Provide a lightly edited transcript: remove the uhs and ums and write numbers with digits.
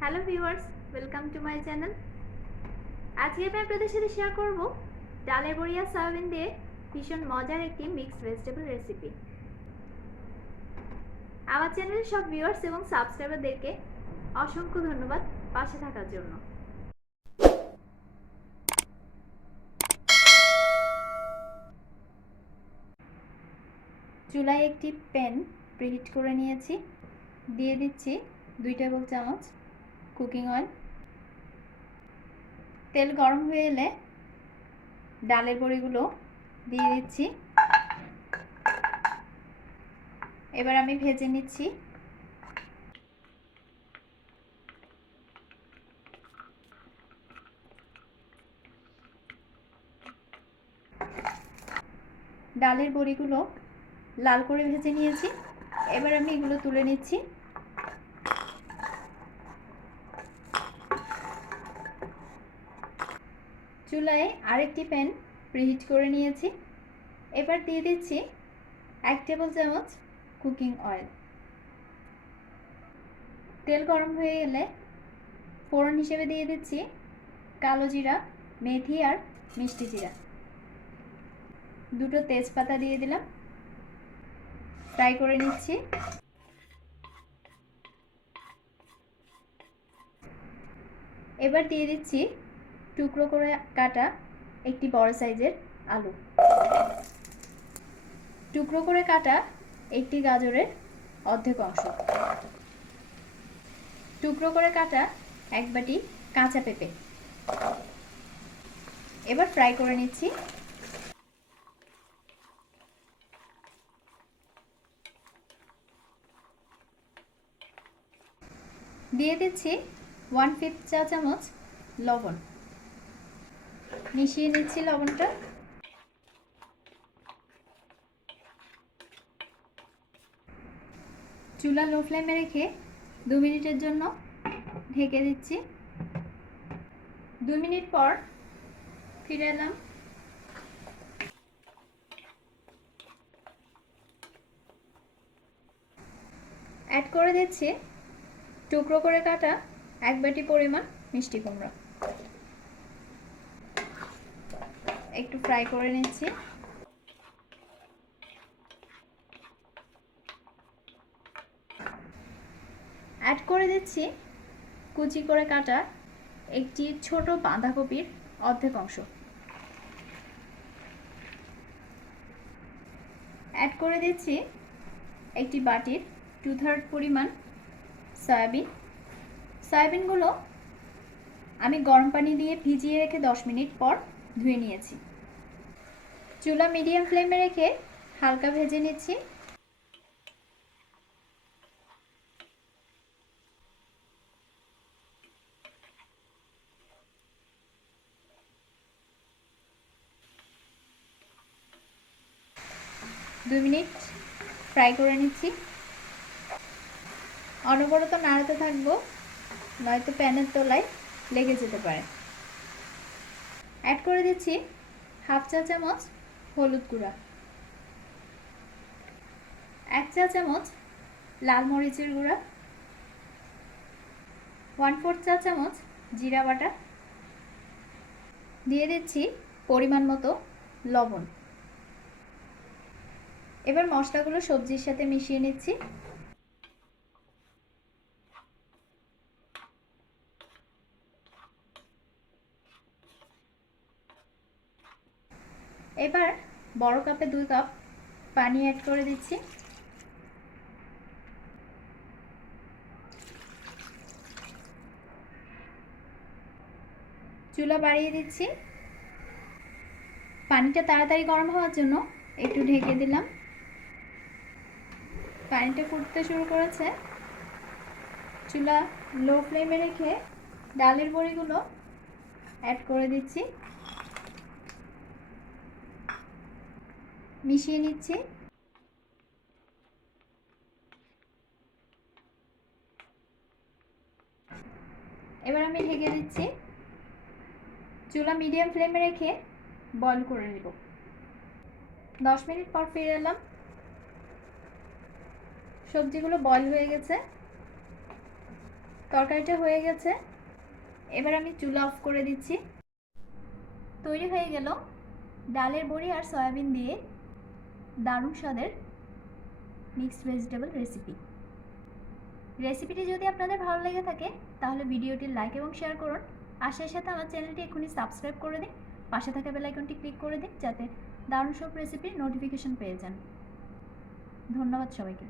Hello viewers, welcome to my channel. আজকে আমি আপনাদের সাথে শেয়ার করব ডালের বড়ি আর সয়াবিন দিয়ে ভীষণ মজার একটি মিক্সড ভেজিটেবল রেসিপি। আমার চ্যানেলের সব ভিউয়ার্স এবং সাবস্ক্রাইবারদেরকে অসংখ্য ধন্যবাদ পাশে থাকার জন্য। চুলায় একটি প্যান প্রিহিট করে নিয়েছি। দিয়ে দিচ্ছি 2 টেবিল চামচ কুকিং অয়েল। তেল গরম হয়ে এলে ডালের বড়িগুলো দিয়ে দিচ্ছি। এবার আমি ভেজে নিচ্ছি। ডালের বড়িগুলো লাল করে ভেজে নিয়েছি। এবার আমি এগুলো তুলে নিচ্ছি। চুলায় আরেকটি প্যান প্রিহিট করে নিয়েছি। এবার দিয়ে দিচ্ছি 1 টেবিল চামচ কুকিং অয়েল। তেল গরম হয়ে গেলে ফোড়ন হিসেবে দিয়ে দিচ্ছি কালো জিরা, মেথি আর মিষ্টি জিরা। 2টো তেজপাতা দিয়ে দিলাম। ফ্রাই করে নিচ্ছি। এবার দিয়ে দিচ্ছি টুকরো করে কাটা একটি বড় সাইজের আলু, টুকরো করে কাটা একটি গাজরের অর্ধেক অংশ, টুকরো করে কাটা 1 বাটি কাঁচা পেঁপে। এবার ফ্রাই করে নিচ্ছি। দিয়ে দিচ্ছি 1/5 চা চামচ লবণ। মিশিয়ে নিচ্ছি লবণটা। চুলা লো ফ্লেমে রেখে 2 মিনিটের জন্য ঢেকে দিচ্ছি। 2 মিনিট পর ফিরে এলাম। অ্যাড করে দিচ্ছি টুকরো করে কাটা 1 বাটি পরিমাণ মিষ্টি কুমড়া। একটু ফ্রাই করে নিচ্ছি। অ্যাড করে দিচ্ছি কুচি করে কাটা একটি ছোট বাঁধাকপির অর্ধেক অংশ। অ্যাড করে দিচ্ছি একটি বাটির 2/3 পরিমাণ সয়াবিন। সয়াবিনগুলো আমি গরম পানি দিয়ে ভিজিয়ে রেখে 10 মিনিট পর ধুয়ে নিয়েছি। চুলা মিডিয়াম ফ্লেমে রেখে হালকা ভেজে নিচ্ছি। দুই মিনিট ফ্রাই করে নিচ্ছি। অনবরত নাড়াতে থাকবো, নয়তো প্যানের তলায় লেগে যেতে পারে। অ্যাড করে দিচ্ছি 1/2 চা চামচ হলুদ গুঁড়া, 1 চা চামচ লাল মরিচের গুঁড়া, 1/4 চা চামচ জিরা বাটা। দিয়ে দিচ্ছি পরিমাণ মতো লবণ। এবার মশলাগুলো সবজির সাথে মিশিয়ে নিচ্ছি। এবার বড় কাপে 2 কাপ পানি অ্যাড করে দিচ্ছি। চুলা বাড়িয়ে দিচ্ছি। পানিটা তাড়াতাড়ি গরম হওয়ার জন্য একটু ঢেকে দিলাম। পানিটা ফুটতে শুরু করেছে। চুলা লো ফ্লেমে রেখে ডালের বড়িগুলো অ্যাড করে দিচ্ছি। মিশিয়ে নিচ্ছি। এবার আমি ঢেকে দিচ্ছি। চুলা মিডিয়াম ফ্লেমে রেখে বয়েল করে নেব। 10 মিনিট পর ফিরে এলাম। সবজিগুলো বয়েল হয়ে গেছে। তরকারিটা হয়ে গেছে, এবার আমি চুলা অফ করে দিচ্ছি। তৈরি হয়ে গেল ডালের বড়ি আর সয়াবিন দিয়ে দারুণ স্বাদের মিক্সড ভেজিটেবল রেসিপি। রেসিপিটি যদি আপনাদের ভালো লেগে থাকে তাহলে ভিডিওটি লাইক এবং শেয়ার করুন। আর সেই সাথে আমার চ্যানেলটি এখনই সাবস্ক্রাইব করে দিন, পাশে থাকা বেল আইকনটি ক্লিক করে দিন যাতে দারুণ সব রেসিপির নোটিফিকেশন পেয়ে যান। ধন্যবাদ সবাইকে।